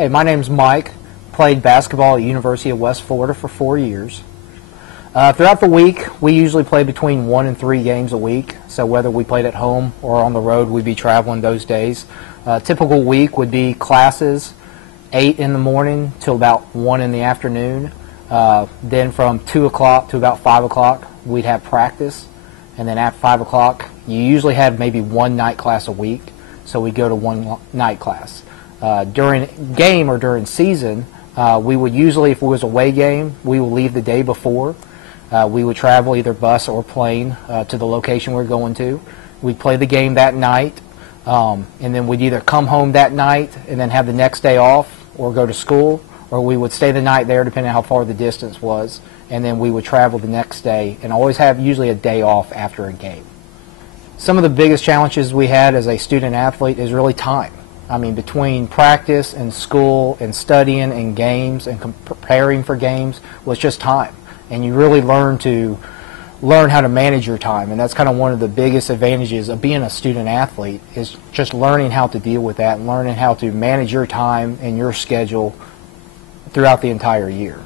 Hey, my name's Mike. Played basketball at University of West Florida for 4 years. Throughout the week, we usually play between 1 and 3 games a week. So whether we played at home or on the road, we'd be traveling those days. Typical week would be classes, 8 in the morning till about 1 in the afternoon. Then from 2 o'clock to about 5 o'clock, we'd have practice. And then after 5 o'clock, you usually have maybe one night class a week. So we go to one night class. During game or during season, we would usually, if it was a away game, we would leave the day before. We would travel either bus or plane to the location we're going to. We'd play the game that night, and then we'd either come home that night and then have the next day off or go to school, or we would stay the night there depending on how far the distance was, and then we would travel the next day and always have usually a day off after a game. Some of the biggest challenges we had as a student athlete is really time. I mean, between practice and school and studying and games and preparing for games was just time. And you really learn how to manage your time. And that's kind of one of the biggest advantages of being a student athlete, is just learning how to deal with that and learning how to manage your time and your schedule throughout the entire year.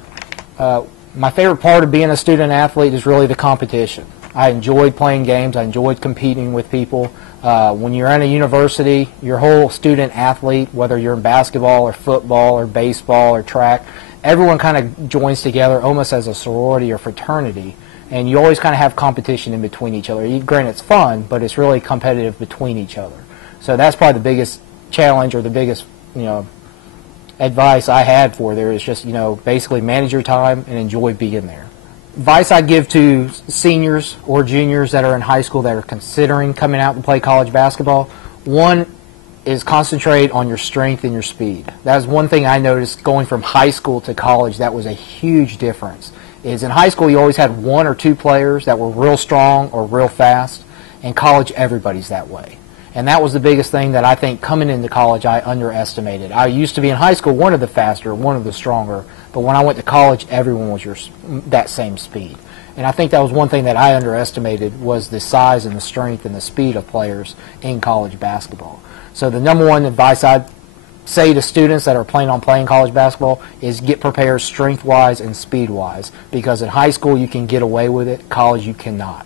My favorite part of being a student athlete is really the competition. I enjoyed playing games. I enjoyed competing with people. When you're in a university, your whole student athlete, whether you're in basketball or football or baseball or track, everyone kind of joins together almost as a sorority or fraternity, and you always kind of have competition in between each other. Granted, it's fun, but it's really competitive between each other. So that's probably the biggest challenge, or the biggest, advice I had for there is just, basically manage your time and enjoy being there. Advice I'd give to seniors or juniors that are in high school that are considering coming out to play college basketball: one is concentrate on your strength and your speed. That was one thing I noticed going from high school to college. That was a huge difference. Is in high school you always had 1 or 2 players that were real strong or real fast. In college, everybody's that way. And that was the biggest thing that I think coming into college I underestimated. I used to be in high school one of the faster, one of the stronger, but when I went to college, everyone was that same speed. And I think that was one thing that I underestimated, was the size and the strength and the speed of players in college basketball. So the number one advice I'd say to students that are planning on playing college basketball is get prepared strength-wise and speed-wise, because in high school you can get away with it, college you cannot.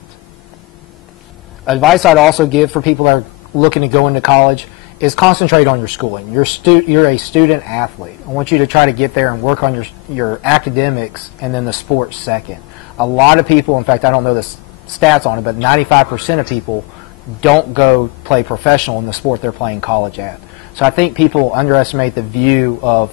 Advice I'd also give for people that are looking to go into college is concentrate on your schooling. You're a student athlete. I want you to try to get there and work on your academics and then the sports second. A lot of people, in fact I don't know the stats on it, but 95% of people don't go play professional in the sport they're playing college at. So I think people underestimate the view of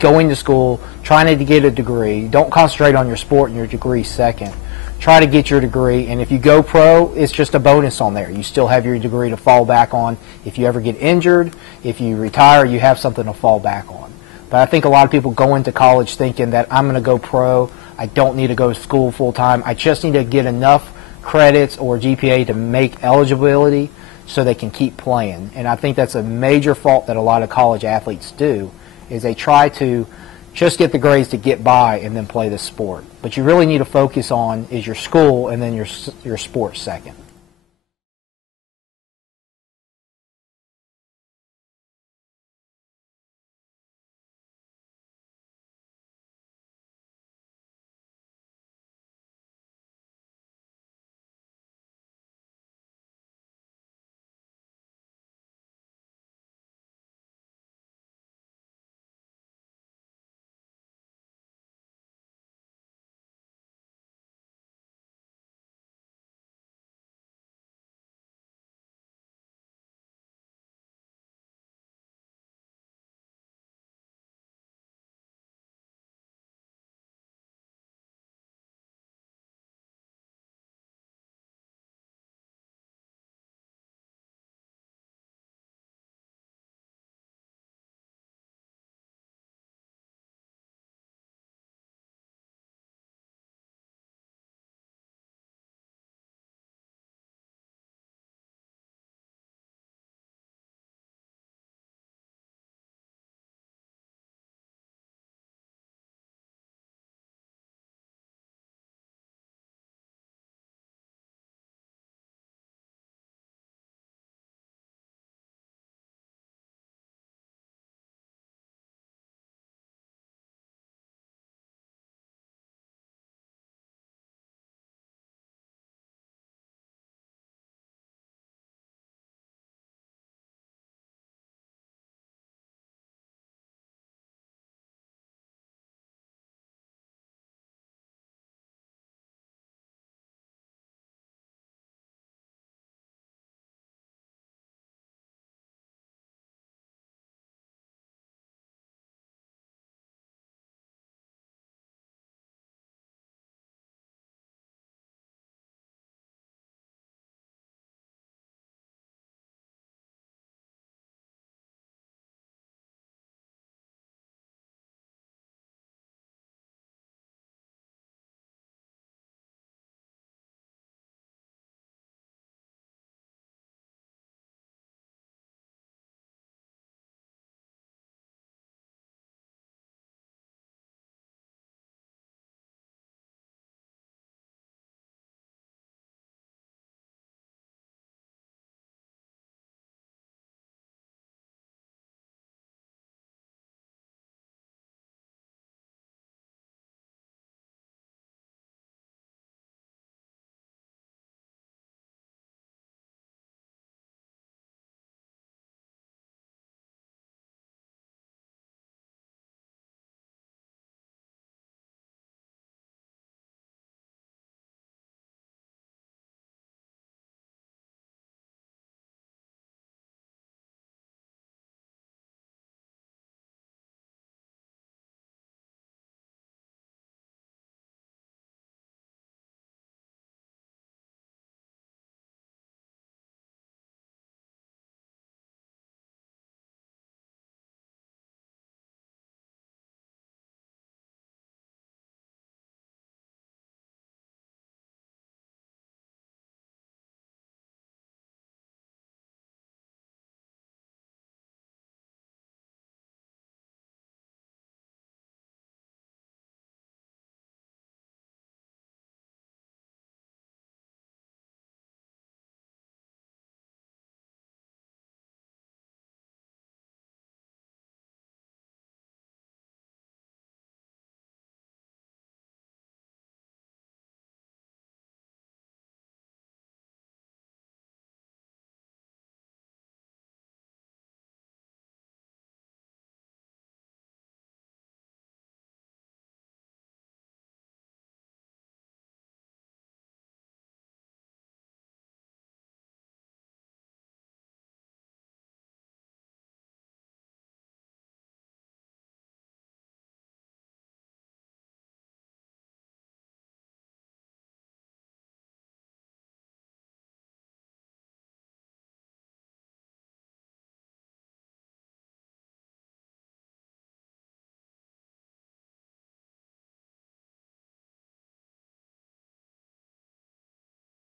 going to school, trying to get a degree. Don't concentrate on your sport and your degree second. Try to get your degree, and if you go pro, it's just a bonus on there. You still have your degree to fall back on. If you ever get injured, if you retire, you have something to fall back on. But I think a lot of people go into college thinking that I'm going to go pro, I don't need to go to school full time, I just need to get enough credits or GPA to make eligibility so they can keep playing. And I think that's a major fault that a lot of college athletes do, is they try to just get the grades to get by and then play the sport. But you really need to focus on is your school and then your sports second.